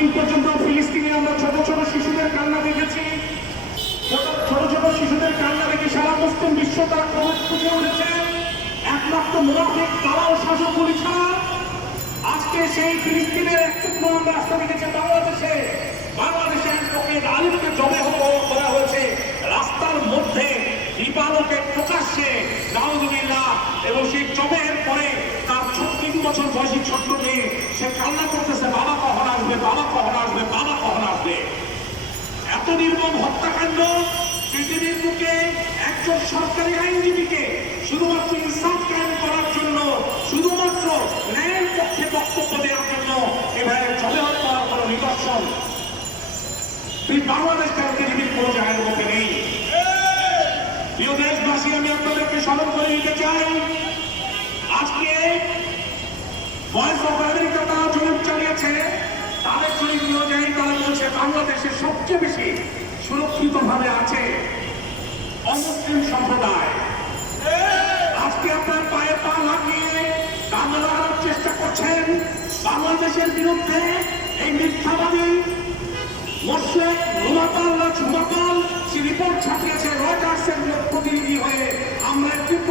এতদিন পর্যন্ত ফিলিস্তিনে আমরা ছোট ছোট শিশুদের কান্না দেখেছি, ছোট ছোট শিশুদের কান্না দেখে সারা মুসলিম বিশ্ব তারা ক্রমশ ফুটে উঠেছে একমাত্র মুনাফিক দালাল শাসকগুলি ছাড়া। আজকে সেই ফিলিস্তিনের এক টুকরো আমরা রাস্তা দেখেছি বাংলাদেশে এক লোকের আলিমকে জমে করা হয়েছে রাস্তার মধ্যে দীপালোকে প্রকাশ্যে নাউজুবিল্লাহ, এবং সেই জমের পরে তার ৩৬ বছর বয়সী ছোট্ট মেয়ে সে কান্না করতেছে, বাবা কখন আসবে, বাবা কখন আসবে, বাবা কখন আসবে। এত নির্মম হত্যাকাণ্ড পৃথিবীর বুকে একজন সরকারি আইনজীবীকে শুধুমাত্র ইনসাফ কায়েম করার জন্য, শুধুমাত্র ন্যায়ের পক্ষে বক্তব্য দেওয়ার জন্য এভাবে জমে হওয়ার কোনো নিদর্শন বাংলাদেশ পৃথিবীর কোনো জায়গার মধ্যে নেই। প্রিয় দেশবাসী, আমি আপনাদেরকে স্মরণ করে দিতে চাই, আজকে ভয়েস অফ আমেরিকা তারা জরিপ চালিয়েছে, তাদের জরিপ অনুযায়ী তারা বলছে বাংলাদেশে সবচেয়ে বেশি সুরক্ষিত ভাবে আছে অমুসলিম সম্প্রদায়। আজকে আপনার পায়ে পা লাগিয়ে দাঙ্গা লাগানোর চেষ্টা করছেন বাংলাদেশের বিরুদ্ধে এই মিথ্যাবাদী মোর্শেক রুমাপাল সে রিপোর্ট ছাপিয়েছে রয়টার্সের প্রতিনিধি হয়ে। আমরা তীব্র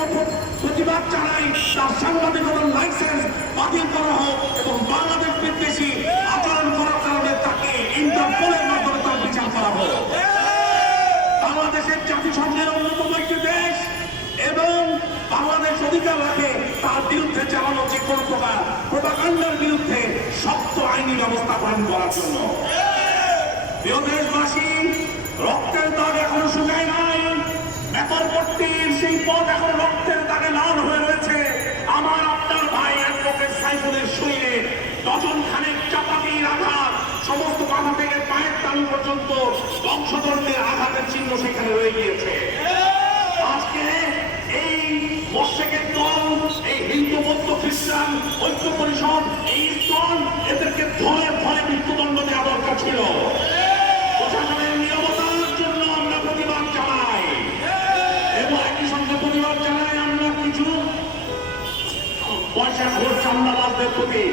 প্রতিবাদ জানাই, তার সাংবাদিকতার লাইসেন্স বাতিল করা হোক এবং বাংলাদেশ বিদ্বেষী আচরণ করার কারণে তাকে ইন্টারপোলের মাধ্যমে তার বিচার করা হোক। বাংলাদেশের জাতিসংঘের অন্যতম একটি দেশ এবং বাংলাদেশ অধিকার রাখে তার বিরুদ্ধে চালানো যে কোনো প্রকার প্রোপাগান্ডার বিরুদ্ধে শক্ত আইনি ব্যবস্থা গ্রহণ করার জন্য। প্রিয় দেশবাসী, রক্তের দাগ এখনো শুকায় নাই, মেথরপট্টির সেই পথ এখন রক্তের দাগে লাল হয়ে রয়েছে। আমার আপনার ভাই অ্যাডভোকেট সাইফুলের শরীরে ডজন খানেক চাপাতির আঘাত, সমস্ত মাথা থেকে পায়ের তালু পর্যন্ত বংশধরদের আঘাতের চিহ্ন সেখানে রয়ে গিয়েছে। আজকে এই মোর্শেকের দল, এই হিন্দু বৌদ্ধ খ্রিস্টান ঐক্য পরিষদ, এই ইসকন, এদেরকে ধরে ধরে মৃত্যুদণ্ড দেওয়া দরকার ছিল। প্রশাসনের নীরবতার জন্য আমরা প্রতিবাদ জানাই এবং একই সঙ্গে প্রতিবাদ জানাই আমরা কিছু পয়সা খোর চান্দাবাজদের প্রতি,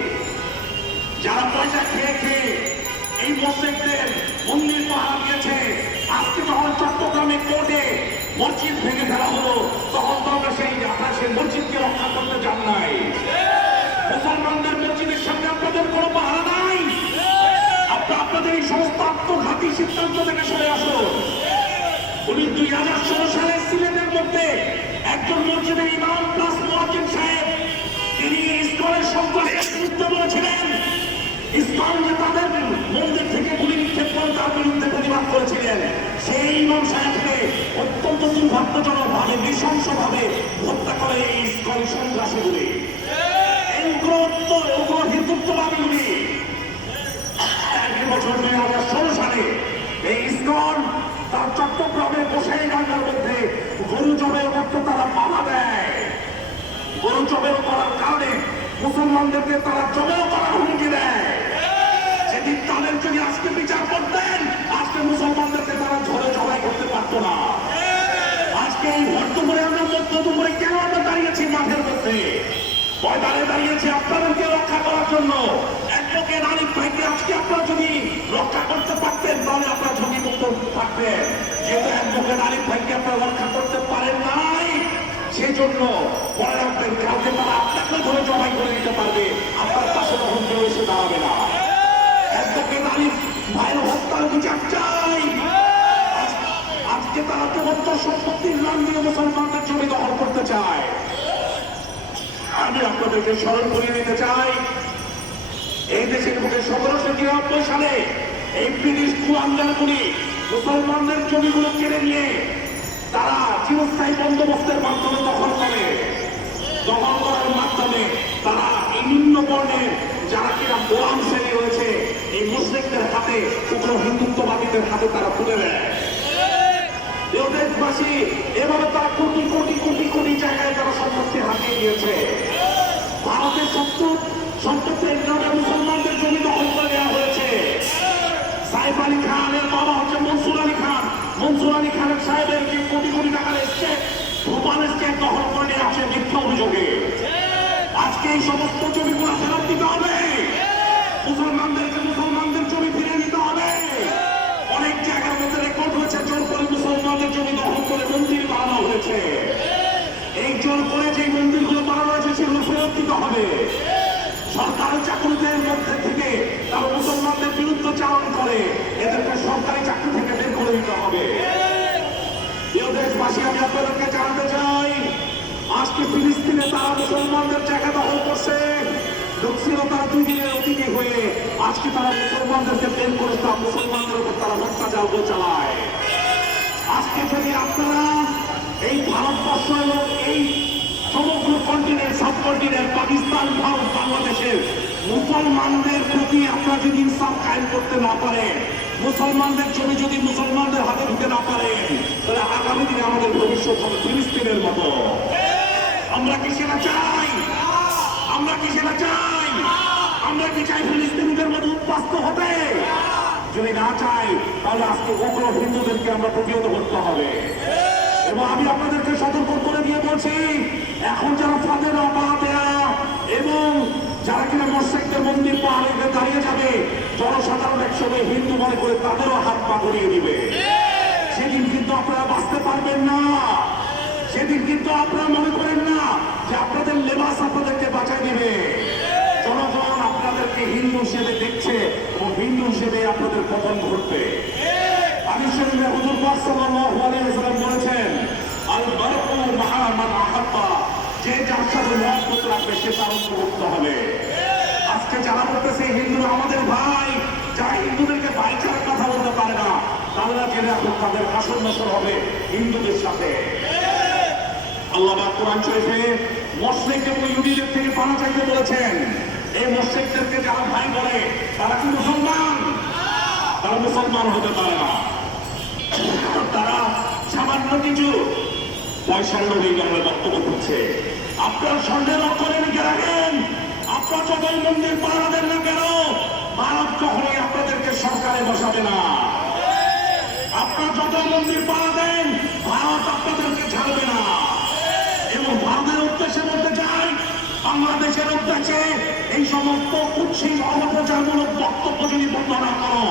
যারা পয়সা খেয়ে খেয়ে এই মসজিদদের মন্দির পাহারা দিয়েছে। আজকে যখন চট্টগ্রামে কোর্টে মসজিদ ভেঙে ফেলা হলো, তখন তো আমরা সেই মসজিদকে রক্ষা করতে চান নাই। মুসলমানদের মসজিদের সামনে আপনাদের কোনো পাহারা নাই। আপনাদের এই সমস্ত আত্মঘাতী সিদ্ধান্ত থেকে সরে আসুন। 2016 সালে সিলেটের মধ্যে একজন মসজিদের ইমাম প্লাস মুয়াজ্জিন সাহেব, তিনি ইসকনের সন্ত্রাসের বিরুদ্ধে বলেছিলেন, ইসকন যে তাদের মন্দির থেকে গুলি নিক্ষেপ করে তার বিরুদ্ধে প্রতিবাদ করেছিলেন। সেই ইমাম সাহেবকে অত্যন্ত দুর্ভাগ্যজনক ভাবে, নৃশংস ভাবে হত্যা করে এই ইসকন সন্ত্রাসীগুলি, এই উগ্র হিন্দুত্ববাদীগুলি। বছর 2016 সালে এই ইসকন তার চট্টগ্রামে গোসাইডাঙ্গার মধ্যে গরু জবের মধ্যে তারা বাধা দেয়। গরু জবের করার কারণে মুসলমানদেরকে তারা জবেও করার হুমকি দেয়। সেদিন তাদের যদি আজকে বিচার করতেন, আজকে মুসলমানদেরকে তারা ঝড়ে জবাই করতে পারত না। আজকে এই ভর দুপুরে আমরা মধ্য দুপুরে কেন আমরা দাঁড়িয়েছি মাঠের মধ্যে, ময়দানে দাঁড়িয়েছি আপনাদেরকে রক্ষা করার জন্য। অ্যাডভোকেট আলিফ ভাইকে আজকে আপনারা যদি রক্ষা করতে পারতেন তাহলে আপনারা ঝুঁকিমুক্ত থাকতেন। যেহেতু অ্যাডভোকেট আলিফ ভাইকে আপনারা রক্ষা করতে পারেন নাই, সেই জন্য মনে রাখবেন কাউকে তারা আপনাকে ধরে জমাই করে দিতে পারবে, আপনার পাশে তখন কেউ এসে দাঁড়াবে না। অ্যাডভোকেট আলিফ ভাইয়ের হত্যার বিচার চাই। আজকে তারা দেবত্ব সম্পত্তির নাম দিয়ে মুসলমানদের জমি দখল করতে চায়। আমি আপনাদেরকে স্মরণ করিয়ে দিতে চাই, এই দেশের বুকে 1793 সালে এই ব্রিটিশ কুলাঙ্গারগুলি মুসলমানদের জমিগুলো কেড়ে নিয়ে তারা চিরস্থায়ী বন্দোবস্তের মাধ্যমে দখল করে। দখল করার মাধ্যমে তারা এই নিম্ন বর্ণের যারা কিনা গোলাম শ্রেণী রয়েছে, এই মুসলিমদের হাতে, উগ্র হিন্দুত্ববাদীদের হাতে তারা তুলে দেয়। দেশবাসী, এভাবে তারা কোটি কোটি কোটি কোটি জায়গায় তারা সম্পত্তি হারিয়ে দিয়েছে। ভারতের সম্পত্তির নামে মুসলমানদের জমি দখল করে দেওয়া হয়েছে। সাইফ আলী খানের বাবা হচ্ছে মনসুর আলী খান। মনসুর আলী খানের সাহেবের যে কোটি কোটি টাকার স্টেট, ভোপাল স্টেট দখল করে নিয়ে আসে মিথ্যা অভিযোগে। আজকে এই সমস্ত জমিগুলো ফেরত দিতে হবে। মুসলমানদেরকে মুসলমানদের জমি হবে। সরকারি চাকরিদের মধ্যে থেকে তারা মুসলমানদের বিরুদ্ধে চালন করে, এদেরকে সরকারি চাকরি থেকে বের করে দিতে হবে। প্রিয় দেশবাসী, আমি আপনাদেরকে জানাতে চাই, আজকে ফিলিস্তিনে তারা মুসলমানদের জায়গা দখল করছে। ঢুকছিল তারা 2 দিনের অতিথি হয়ে, আজকে তারা মুসলমানদেরকে বের করে তারা মুসলমানদের উপর তারা অত্যাচার চালায়। আজকে যদি আপনারা এই ভারতবর্ষ এবং এই সমগ্র কন্টিনেন্ট, সাবকন্টিনেন্ট, পাকিস্তান, ভারত, বাংলাদেশের মুসলমানদের প্রতি আপনারা যদি ইনসাফ কায়েম করতে না পারেন, মুসলমানদের জমি যদি মুসলমানদের হাতে ঢুকে না পারেন, তাহলে আগামী দিনে আমাদের ভবিষ্যৎ হবে ফিলিস্তিনের মতো। আমরা কি সেটা চাই? আমরা কি সেটা চাই? আমরা কি চাই ফিলিস্তিনিদের মতো উদ্বাস্ত হতে? যদি না চাই, তাহলে আজকে উগ্র হিন্দুদেরকে আমরা প্রতিহত করতে হবে। এবং আমি আপনাদেরকে সতর্ক করে দিয়ে বলছি, এখন যারা ফাঁদে না পা দেয়া এবং যারা কিনা মোশরিকদের মন্দির পাহাড়ে দাঁড়িয়ে যাবে, জনসাধারণ একসঙ্গে হিন্দু মনে করে তাদেরও হাত পা গড়িয়ে দিবে, সেদিন কিন্তু আপনারা বাঁচতে পারবেন না। সেদিন কিন্তু আপনারা মনে করেন না যে আপনাদের লেবাস আপনাদেরকে বাঁচাই দিবে। জনগণ আপনাদেরকে হিন্দু হিসেবে দেখছে এবং হিন্দু হিসেবে আপনাদের পতন ঘটবে। হাদিস শরীফে হুজুর পাক সাল্লাল্লাহু আলাইহি ওয়াসাল্লাম বলেছেন, আল বারকু মা'a মান আহাব্বা, যে যার সাথে মহব্বত রাখবে সে তার অন্তর্ভুক্ত হবে। আজকে যারা বলতেছে হিন্দুরা আমাদের ভাই, যারা হিন্দুদেরকে ভাইচারার কথা বলতে পারে না, তাহলে জেনে রাখুন তাদের আসল নসর হবে হিন্দুদের সাথে। আল্লাহ পাক কোরআন শরীফে মুশরিক এবং ইহুদিদের থেকে পানা চাইতে বলেছেন। এই মুশরিকদেরকে যারা ভাই বলে তারা কি মুসলমান? তারা মুসলমান হতে পারে না। তারা সামান্য কিছু পয়সার লোভে আমরা বক্তব্য করছে। আপনার সন্দেহ করে লিখে রাখেন, আপনার যতই মন্দির পাহারা দেন না কেন, ভারত কখনোই আপনাদেরকে সরকারে বসাবে না। আপনার যত মন্দির পাহারা দেন, ভারত আপনাদেরকে ছাড়বে না। এবং ভারতের উদ্দেশ্যে বলতে চাই, বাংলাদেশের উদ্দেশ্যে এই সমস্ত কুৎসিত অপপ্রচারমূলক বক্তব্য যদি বন্ধ না করো,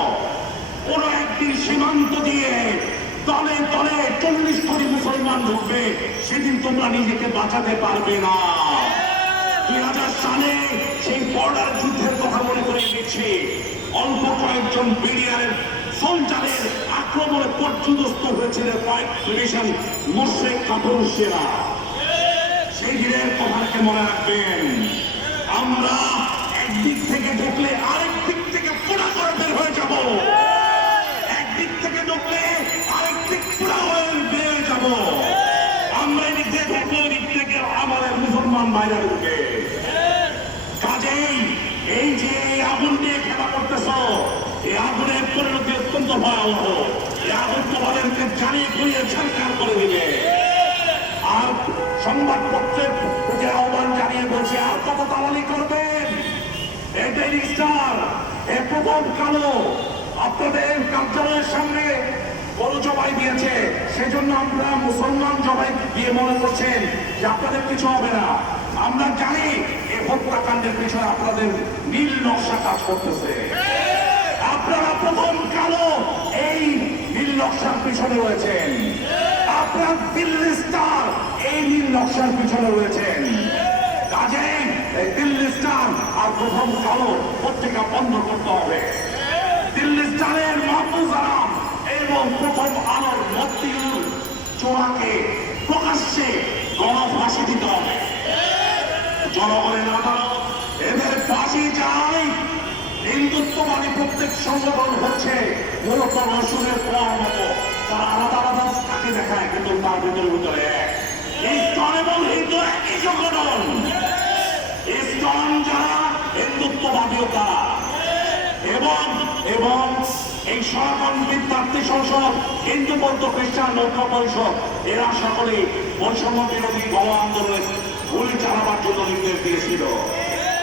কোন একদিন সীমান্ত দিয়ে দলে দলে 40 কোটি মুসলমান ঢুকবে, সেদিন তোমরা নিজেকে বাঁচাতে পারবে না। 2000 সালে সেই বর্ডার যুদ্ধের কথা মনে করে দিচ্ছি। অল্প কয়েকজন বিডিআরের সোলজারের আক্রমণে পর্যুদস্ত হয়েছিল কয়েক ডিভিশন মুশরিক কাপুর সেনা। সেই দিনের কথাকে মনে রাখবেন। আমরা একদিক থেকে ঢুকলে আরেক দিক থেকে পুরা করে বের হয়ে যাব। একদিক থেকে ঢুকলে আরেক দিক পুরা হয়ে বের যাব। আমরা এদিক দিয়ে ঢুকলে ওই দিক থেকে আমাদের মুসলমান বাইরে ঢুকে। কাজেই এই যে আগুন নিয়ে খেলা করতেছ, এই আগুনের পরিণতি অত্যন্ত ভয়াবহ। এই আগুন তোমাদেরকে জ্বালিয়ে পুড়িয়ে ছারখার করে দিবে। আর সংবাদপত্রের প্রতি আহ্বান জানিয়ে বলছে, আর কত দালালি করবেন? এই ডেইলি স্টার এ প্রথম কালো আপনাদের কার্যালয়ের সামনে গরু জবাই দিয়েছে, সেজন্য আমরা মুসলমান জবাই দিয়ে মনে করছেন যে আপনাদের কিছু হবে না। আমরা জানি এই হত্যাকাণ্ডের পিছনে আপনাদের নীল নকশা কাজ করতেছে। আপনারা প্রথম কালো এই নীল নকশার পিছনে রয়েছেন। আপনার দিল্লি স্টার এই নীল নকশার পিছনে রয়েছেন। কাজেই এই দিল্লি স্টার আর প্রথম কালো পত্রিকা বন্ধ করতে হবে। দিল্লি স্টারের মাহফুজ আলম এবং প্রথম আলোর মতিউর চোরাকে প্রকাশ্যে গণফাঁসি দিতে হবে। জনগণের আদালত এদের ফাঁসি চাই। হিন্দুত্ববাদী প্রত্যেক সংগঠন হচ্ছে মূলত রসুনের পোয়ার মতো, তারা আলাদা আলাদা তাকে দেখায় কিন্তু তার ভিতরে ভিতরে এক। ইসকন এবং হিন্দু একই সংগঠন। ইসকন যারা হিন্দুত্ববাদীও তারা। এবং এই সনাতন বিদ্যার্থী সংসদ, হিন্দু বৌদ্ধ খ্রিস্টান ঐক্য পরিষদ, এরা সকলে বৈষম্য বিরোধী গণ আন্দোলনে গুলি চালাবার জন্য নির্দেশ দিয়েছিল।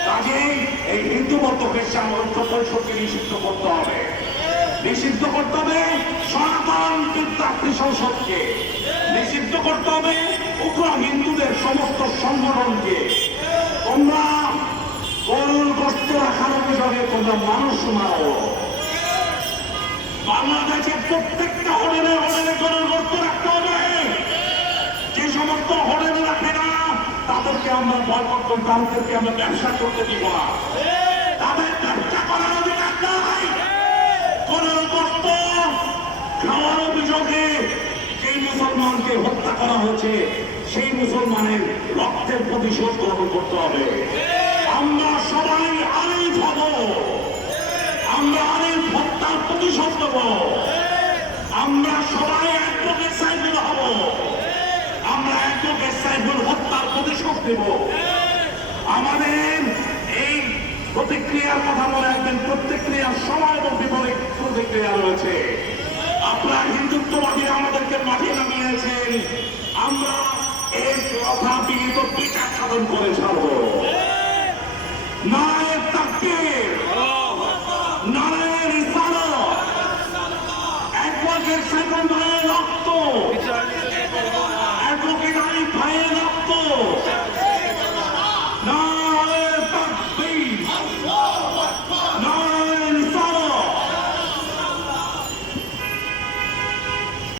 কাজেই এই হিন্দু বৌদ্ধ খ্রিস্টান ঐক্য পরিষদকে নিষিদ্ধ করতে হবে। নিষিদ্ধ করতে হবে সনাতন বিদ্যার্থী সংসদকে, নিষিদ্ধ করতে হবে উগ্র হিন্দুদের সমস্ত সংগঠনকে। তোমরা গরুর গোশত রাখার অভিযোগে তোমরা মানুষ মারো। বাংলাদেশের প্রত্যেকটা হোটেলে হোটেলে গরুর গোশত রাখতে হবে। যে সমস্ত হোটেলে রাখে না তাদেরকে আমরা বয়কট করি, তাদেরকে আমরা ব্যবসা করতে দিব না। তাদের ব্যবসা করার অধিকার নাই। কোন রক্ত খাওয়ার অভিযোগে সেই মুসলমানকে হত্যা করা হয়েছে, সেই মুসলমানের রক্তের প্রতিশোধ গ্রহণ করতে হবে। আমরা সবাই আরিফ হব, আমরা আরিফ হত্যার প্রতিশোধ নেব, আমরা সবাই অ্যাডভোকেট সাইফুল হব, আমরা অ্যাডভোকেট সাইফুল হত্যার প্রতিশোধ নেব। আমাদের এই প্রতিক্রিয়ার কথা মনে রাখবেন, প্রতিক্রিয়ার সময় এবং বিপরীত প্রতিক্রিয়া রয়েছে। আপনারা হিন্দুত্ববাদী আমাদেরকে মাঠে নামিয়েছেন, আমরা এর কথা বিহিত বিচার সাধন করে ছাড়ব। নারায়ণ তাকবীর, নারায়ণ রিসালাত, অ্যাডভোকেট সাইফুল ভাইয়ের রক্ত